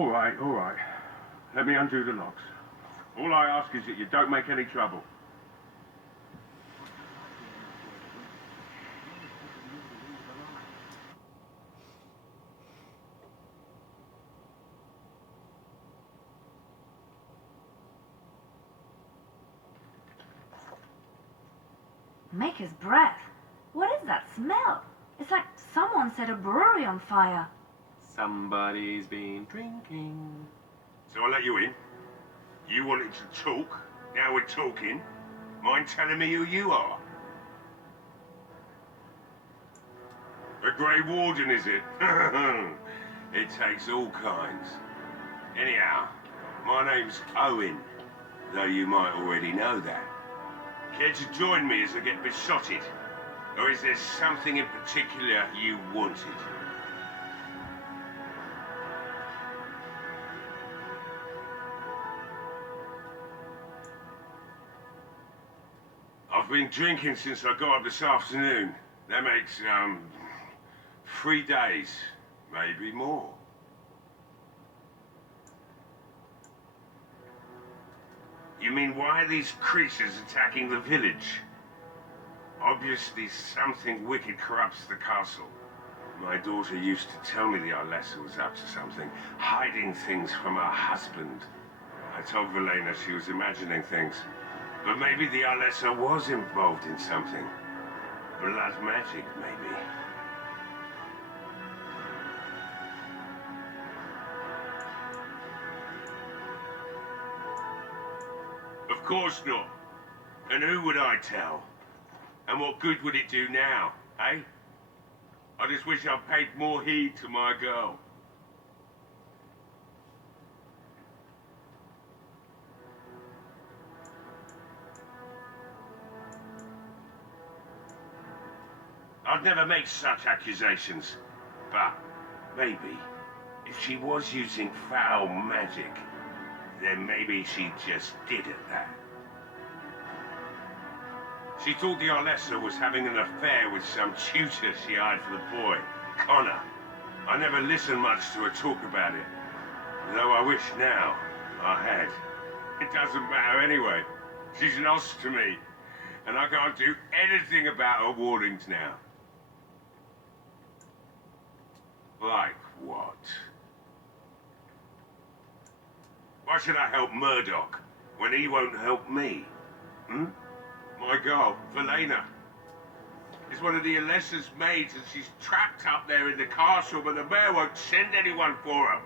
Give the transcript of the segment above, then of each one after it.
All right, all right. Let me undo the locks. All I ask is that you don't make any trouble. Maker's breath. What is that smell? It's like someone set a brewery on fire. Somebody's been drinking. So I let you in. You wanted to talk. Now we're talking. Mind telling me who you are? The Grey Warden, is it? It takes all kinds. Anyhow, my name's Owen, though you might already know that. Care to join me as I get besotted? Or is there something in particular you wanted? I've been drinking since I got up this afternoon. That makes, 3 days, maybe more. You mean, why are these creatures attacking the village? Obviously something wicked corrupts the castle. My daughter used to tell me the Arlessa was up to something, hiding things from her husband. I told Velena she was imagining things. But maybe the Arlessa was involved in something. Blood magic, maybe. Of course not. And who would I tell? And what good would it do now, eh? I just wish I'd paid more heed to my girl. I'd never make such accusations. But maybe, if she was using foul magic, then maybe she just did it that. She thought the Arlessa was having an affair with some tutor she hired for the boy, Connor. I never listened much to her talk about it, though I wish now I had. It doesn't matter anyway. She's lost to me, and I can't do anything about her warnings now. Like what? Why should I help Murdoch when he won't help me? My girl, Velena, is one of the Alessa's maids, and she's trapped up there in the castle, but the mayor won't send anyone for her.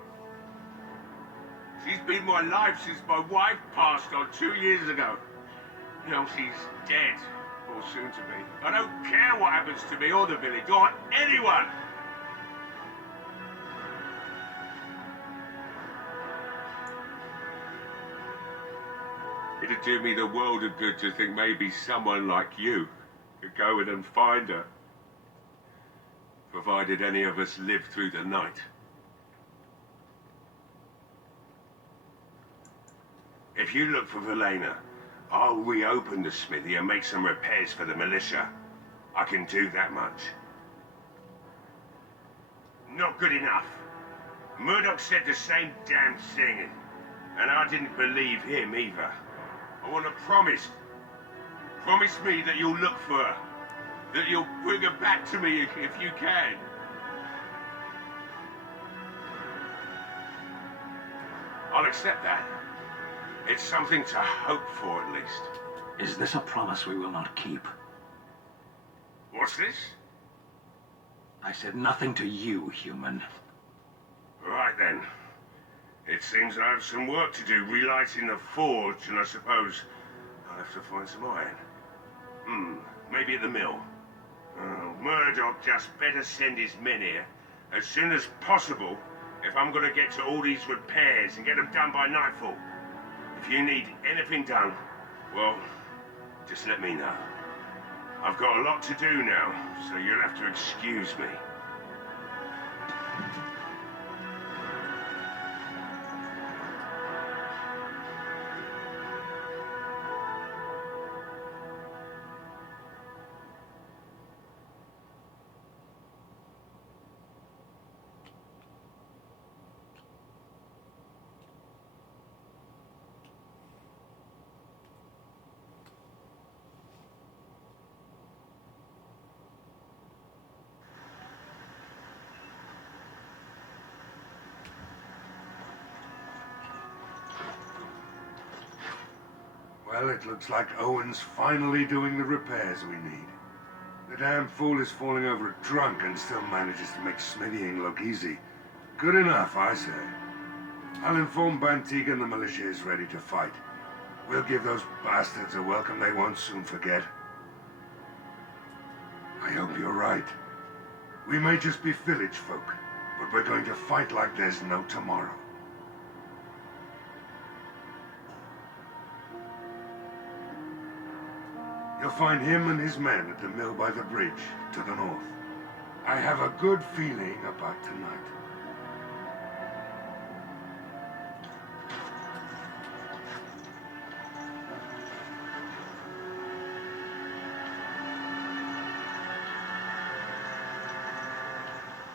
She's been my life since my wife passed on 2 years ago. Now she's dead, or soon to be. I don't care what happens to me or the village, or anyone! It'd do me the world of good to think maybe someone like you could go in and find her. Provided any of us live through the night. If you look for Velena, I'll reopen the smithy and make some repairs for the militia. I can do that much. Not good enough. Murdoch said the same damn thing, and I didn't believe him either. I want to promise. Promise me that you'll look for her. That you'll bring her back to me if you can. I'll accept that. It's something to hope for, at least. Is this a promise we will not keep? What's this? I said nothing to you, human. Right then. It seems I have some work to do relighting the forge, and I suppose I'll have to find some iron. Maybe at the mill. Murdoch just better send his men here as soon as possible if I'm going to get to all these repairs and get them done by nightfall. If you need anything done, well, just let me know. I've got a lot to do now, so you'll have to excuse me. Well, it looks like Owen's finally doing the repairs we need. The damn fool is falling over drunk and still manages to make smithying look easy. Good enough, I say. I'll inform Bantigan the militia is ready to fight. We'll give those bastards a welcome they won't soon forget. I hope you're right. We may just be village folk, but we're going to fight like there's no tomorrow. You'll find him and his men at the mill by the bridge, to the north. I have a good feeling about tonight.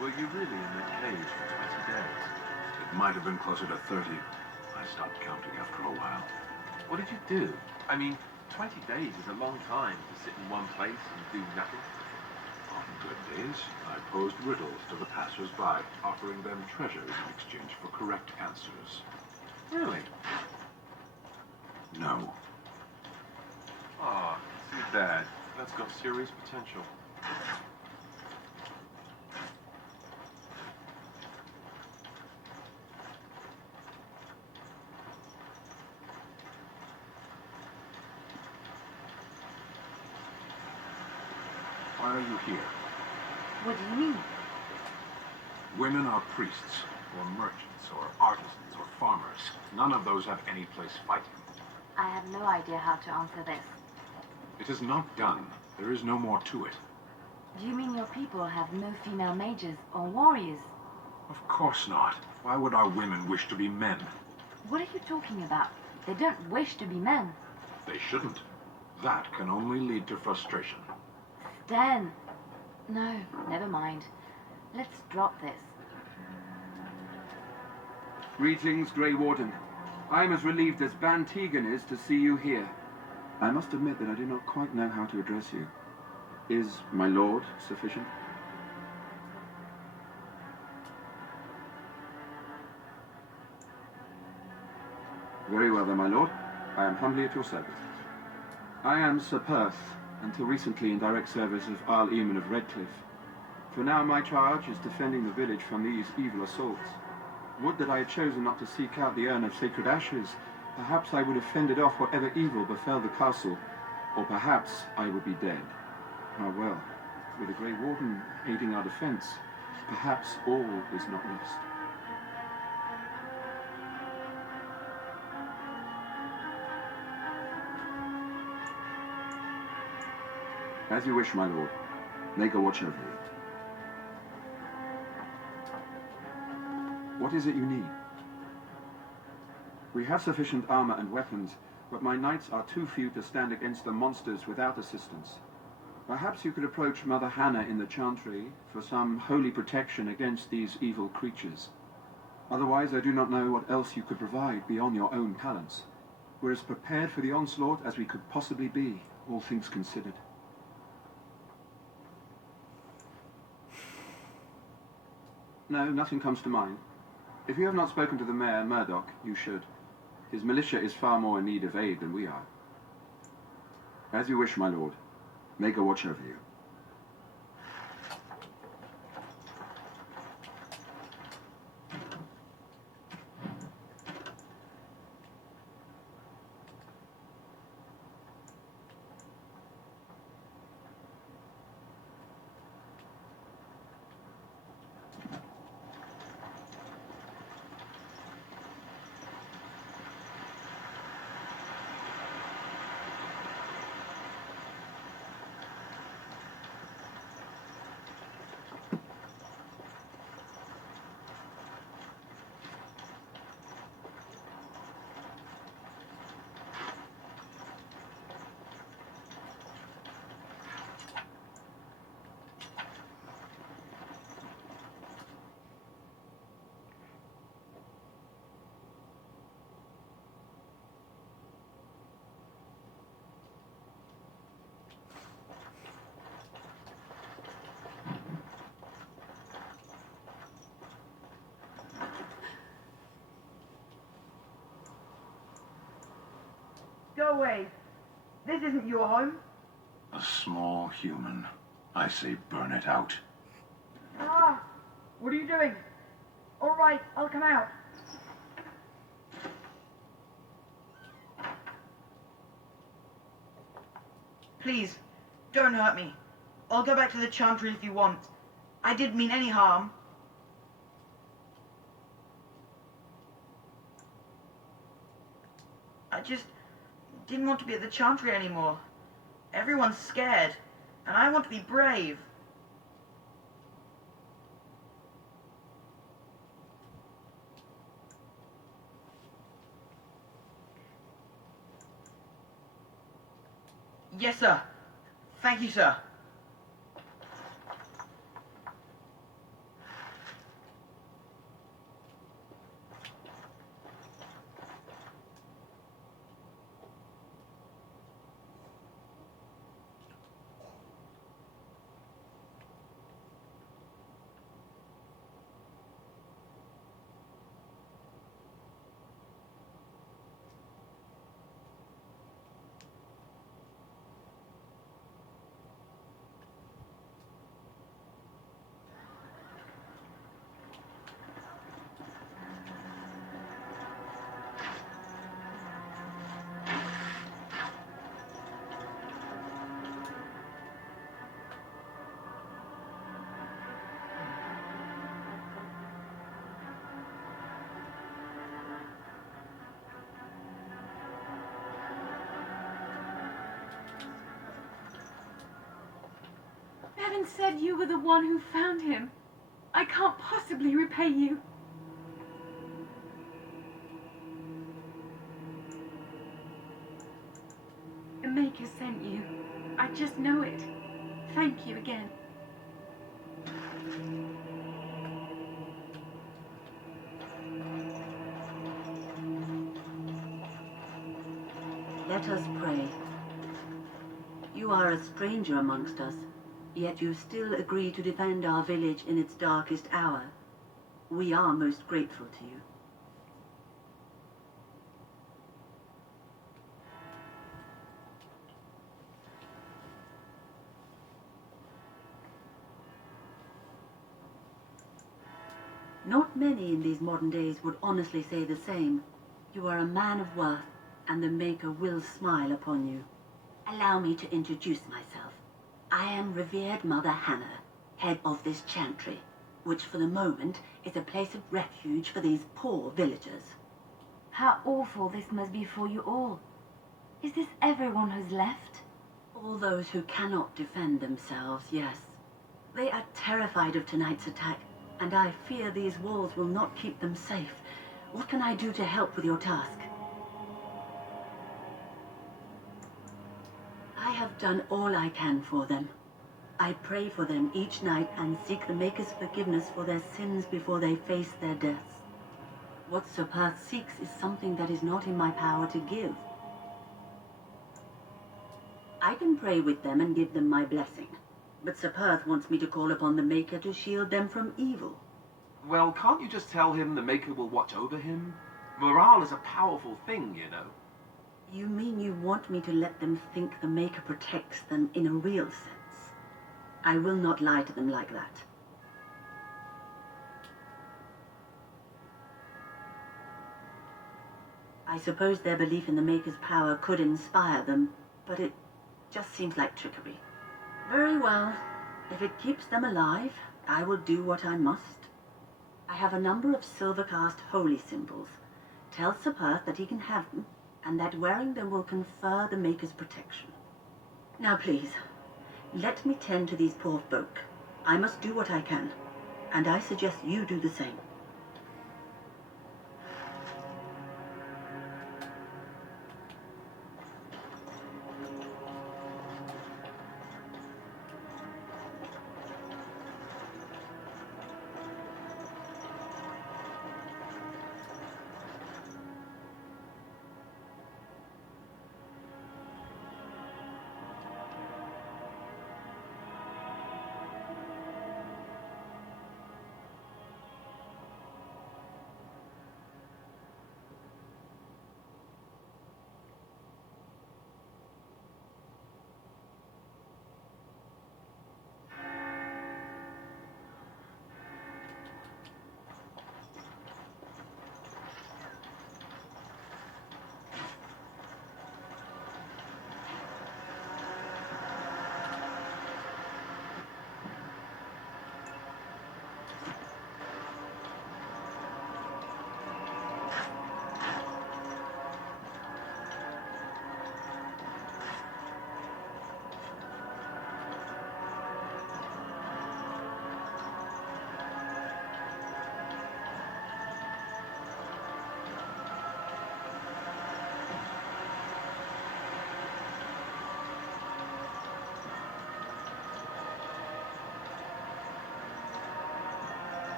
Were you really in that cage for 20 days? It might have been closer to 30. I stopped counting after a while. What did you do? I mean, 20 days is a long time to sit in one place and do nothing. On good days, I posed riddles to the passers-by, offering them treasures in exchange for correct answers. Really? No. Ah, too bad. That's got serious potential. Why are you here? What do you mean? Women are priests, or merchants, or artisans, or farmers. None of those have any place fighting. I have no idea how to answer this. It is not done. There is no more to it. Do you mean your people have no female mages or warriors? Of course not. Why would our women wish to be men? What are you talking about? They don't wish to be men. They shouldn't. That can only lead to frustration. Stan! No, never mind. Let's drop this. Greetings, Grey Warden. I am as relieved as Bantigan is to see you here. I must admit that I do not quite know how to address you. Is my lord sufficient? Very well then, my lord. I am humbly at your service. I am Sir Perth, until recently in direct service of Arl Eamon of Redcliffe. For now my charge is defending the village from these evil assaults. Would that I had chosen not to seek out the urn of sacred ashes. Perhaps I would have fended off whatever evil befell the castle, or perhaps I would be dead. Ah well, with the Grey Warden aiding our defense, perhaps all is not lost. As you wish, my lord. May God watch over you. What is it you need? We have sufficient armor and weapons, but my knights are too few to stand against the monsters without assistance. Perhaps you could approach Mother Hannah in the Chantry for some holy protection against these evil creatures. Otherwise, I do not know what else you could provide beyond your own talents. We're as prepared for the onslaught as we could possibly be, all things considered. No, nothing comes to mind. If you have not spoken to the Mayor, Murdoch, you should. His militia is far more in need of aid than we are. As you wish, my lord. May God watch over you. Go away. This isn't your home. A small human. I say burn it out. Ah! What are you doing? All right, I'll come out. Please, don't hurt me. I'll go back to the Chantry if you want. I didn't mean any harm. I just didn't want to be at the Chantry anymore. Everyone's scared, and I want to be brave. Yes, sir. Thank you, sir. Evan said you were the one who found him. I can't possibly repay you. The Maker sent you. I just know it. Thank you again. Let us pray. You are a stranger amongst us, yet you still agree to defend our village in its darkest hour. We are most grateful to you. Not many in these modern days would honestly say the same. You are a man of worth, and the Maker will smile upon you. Allow me to introduce myself. I am revered Mother Hannah, head of this chantry, which for the moment is a place of refuge for these poor villagers. How awful this must be for you all. Is this everyone who's left? All those who cannot defend themselves, yes. They are terrified of tonight's attack, and I fear these walls will not keep them safe. What can I do to help with your task? I have done all I can for them. I pray for them each night and seek the Maker's forgiveness for their sins before they face their deaths. What Sir Perth seeks is something that is not in my power to give. I can pray with them and give them my blessing, but Sir Perth wants me to call upon the Maker to shield them from evil. Well, can't you just tell him the Maker will watch over him? Morale is a powerful thing, you know. You mean you want me to let them think the Maker protects them in a real sense? I will not lie to them like that. I suppose their belief in the Maker's power could inspire them, but it just seems like trickery. Very well. If it keeps them alive, I will do what I must. I have a number of silver-cast holy symbols. Tell Sir Perth that he can have them, and that wearing them will confer the Maker's protection. Now please, let me tend to these poor folk. I must do what I can, and I suggest you do the same.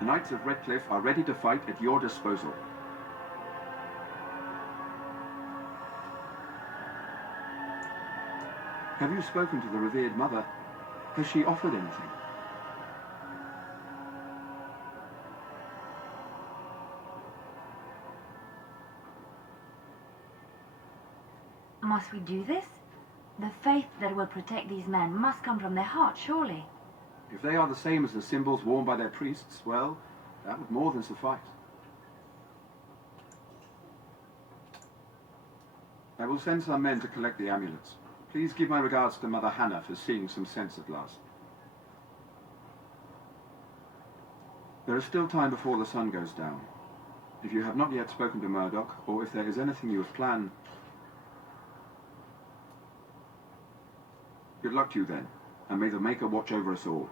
The Knights of Redcliffe are ready to fight at your disposal. Have you spoken to the revered mother? Has she offered anything? Must we do this? The faith that will protect these men must come from their heart, surely. If they are the same as the symbols worn by their priests, well, that would more than suffice. I will send some men to collect the amulets. Please give my regards to Mother Hannah for seeing some sense at last. There is still time before the sun goes down. If you have not yet spoken to Murdoch, or if there is anything you have planned, good luck to you then, and may the Maker watch over us all.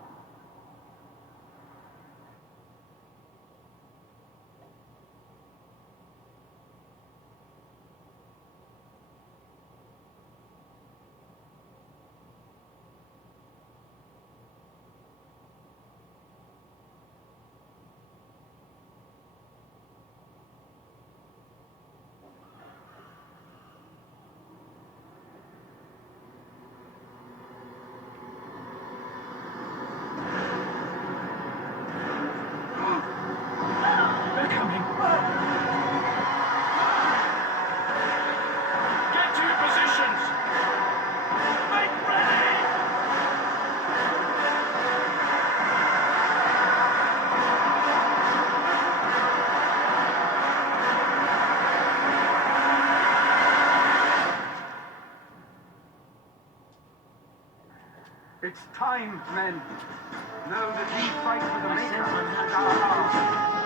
It's time, men. Know that we fight for the Maker and our arms.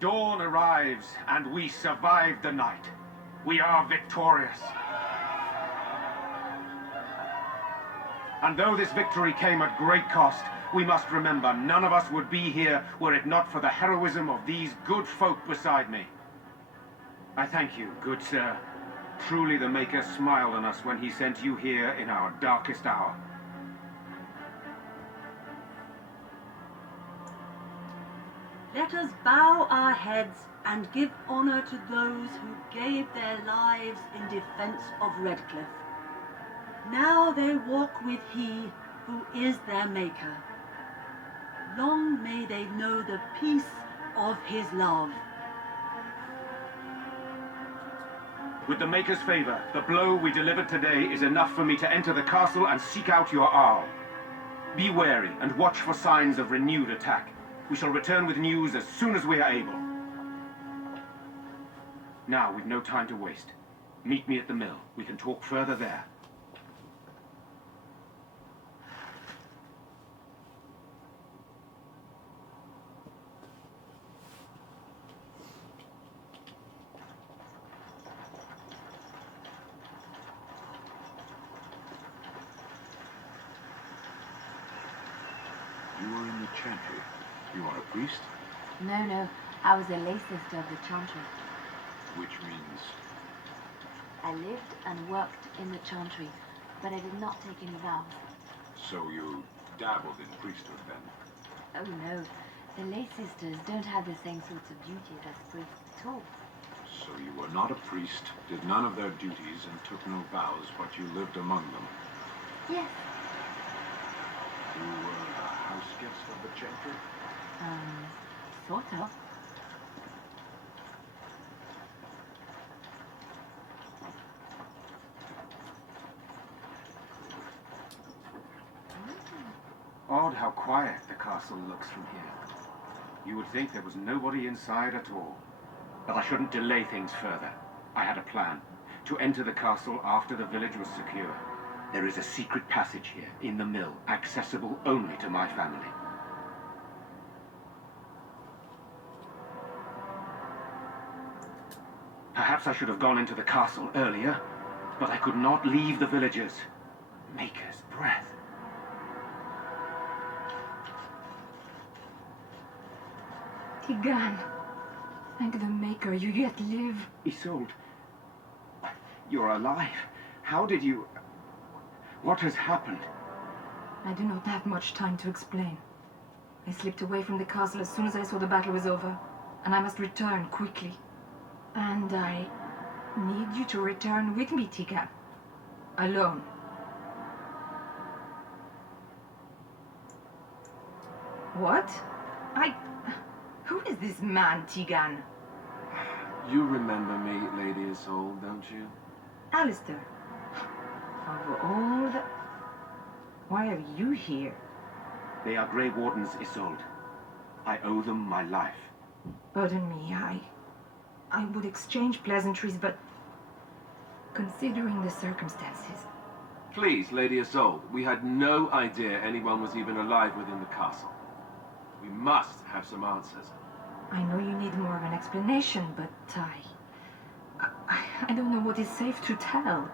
Dawn arrives, and we survive the night. We are victorious. And though this victory came at great cost, we must remember none of us would be here were it not for the heroism of these good folk beside me. I thank you, good sir. Truly the Maker smiled on us when he sent you here in our darkest hour. Let us bow our heads and give honor to those who gave their lives in defense of Redcliffe. Now they walk with he who is their Maker. Long may they know the peace of his love. With the Maker's favor, the blow we delivered today is enough for me to enter the castle and seek out your Arl. Be wary and watch for signs of renewed attack. We shall return with news as soon as we are able. Now, we've no time to waste. Meet me at the mill. We can talk further there. You are in the chantry. You are a priest? No. I was a lay sister of the chantry. Which means... I lived and worked in the chantry, but I did not take any vows. So you dabbled in priesthood then? Oh no, the lay sisters don't have the same sorts of duties as priests at all. So you were not a priest, did none of their duties, and took no vows, but you lived among them. Yes. You were a house guest of the chantry? Sort of. Odd how quiet the castle looks from here. You would think there was nobody inside at all. But I shouldn't delay things further. I had a plan. To enter the castle after the village was secure. There is a secret passage here, in the mill, accessible only to my family. Perhaps I should have gone into the castle earlier, but I could not leave the villagers. Maker's breath. Tigan, thank the Maker you yet live. Isolde, you're alive. How did you... What has happened? I do not have much time to explain. I slipped away from the castle as soon as I saw the battle was over, and I must return quickly. And I need you to return with me, Tigan. Alone. What? Who is this man, Tigan? You remember me, Lady Isolde, don't you? Alistair. Of all the... Why are you here? They are Grey Wardens, Isolde. I owe them my life. Pardon me, I would exchange pleasantries, but... Considering the circumstances... Please, Lady Isolde, we had no idea anyone was even alive within the castle. We must have some answers. I know you need more of an explanation, but I don't know what is safe to tell.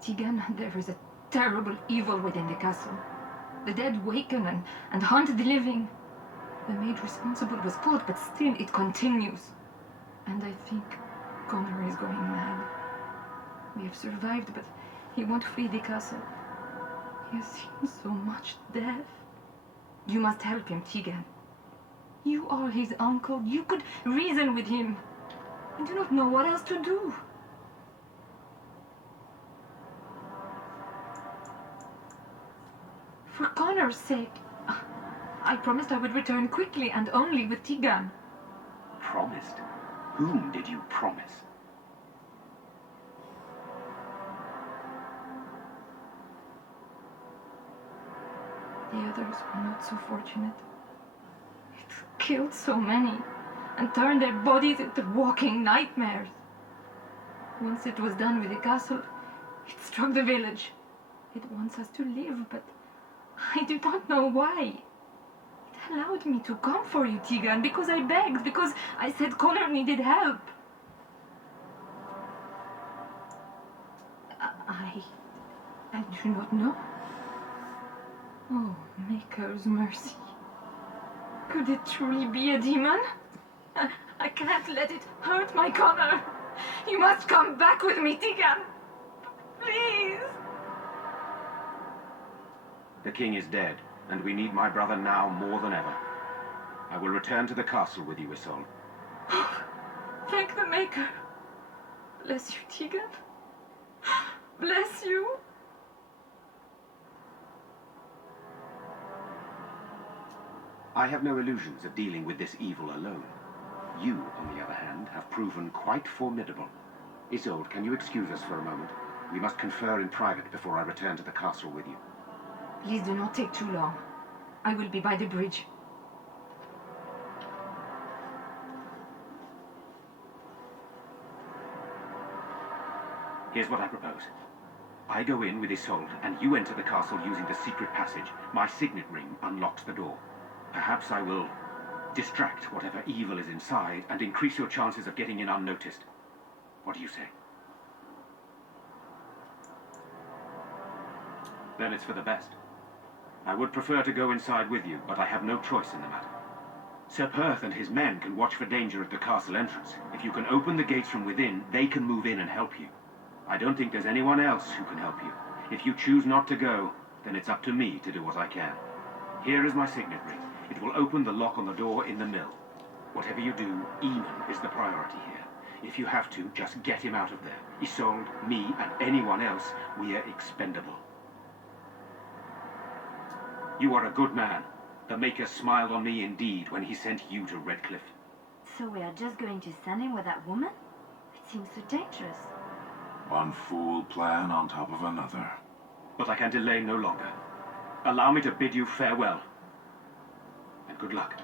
Tigan, there is a terrible evil within the castle. The dead waken and haunt the living. The maid responsible was caught, but still it continues. And I think Connor is going mad. We have survived, but he won't flee the castle. He has seen so much death. You must help him, Tigan. You are his uncle. You could reason with him. I do not know what else to do. For Connor's sake, I promised I would return quickly and only with Tigan. Promised? Whom did you promise? The others were not so fortunate. It killed so many and turned their bodies into walking nightmares. Once it was done with the castle, it struck the village. It wants us to live, but I do not know why. It allowed me to come for you, Tegan, because I begged, because I said Connor needed help. I do not know. Oh, Maker's mercy. Could it truly be a demon? I can't let it hurt my Connor. You must come back with me, Tegan. Please. The king is dead, and we need my brother now more than ever. I will return to the castle with you, Isolde. Thank the Maker. Bless you, Tegan. Bless you. I have no illusions of dealing with this evil alone. You, on the other hand, have proven quite formidable. Isolde, can you excuse us for a moment? We must confer in private before I return to the castle with you. Please do not take too long. I will be by the bridge. Here's what I propose. I go in with Isolde, and you enter the castle using the secret passage. My signet ring unlocks the door. Perhaps I will distract whatever evil is inside and increase your chances of getting in unnoticed. What do you say? Then it's for the best. I would prefer to go inside with you, but I have no choice in the matter. Sir Perth and his men can watch for danger at the castle entrance. If you can open the gates from within, they can move in and help you. I don't think there's anyone else who can help you. If you choose not to go, then it's up to me to do what I can. Here is my signet ring. It will open the lock on the door in the mill. Whatever you do, Eamon is the priority here. If you have to, just get him out of there. Isolde, me, and anyone else, we are expendable. You are a good man. The Maker smiled on me indeed when he sent you to Redcliffe. So we are just going to send him with that woman? It seems so dangerous. One fool plan on top of another. But I can delay no longer. Allow me to bid you farewell. And good luck.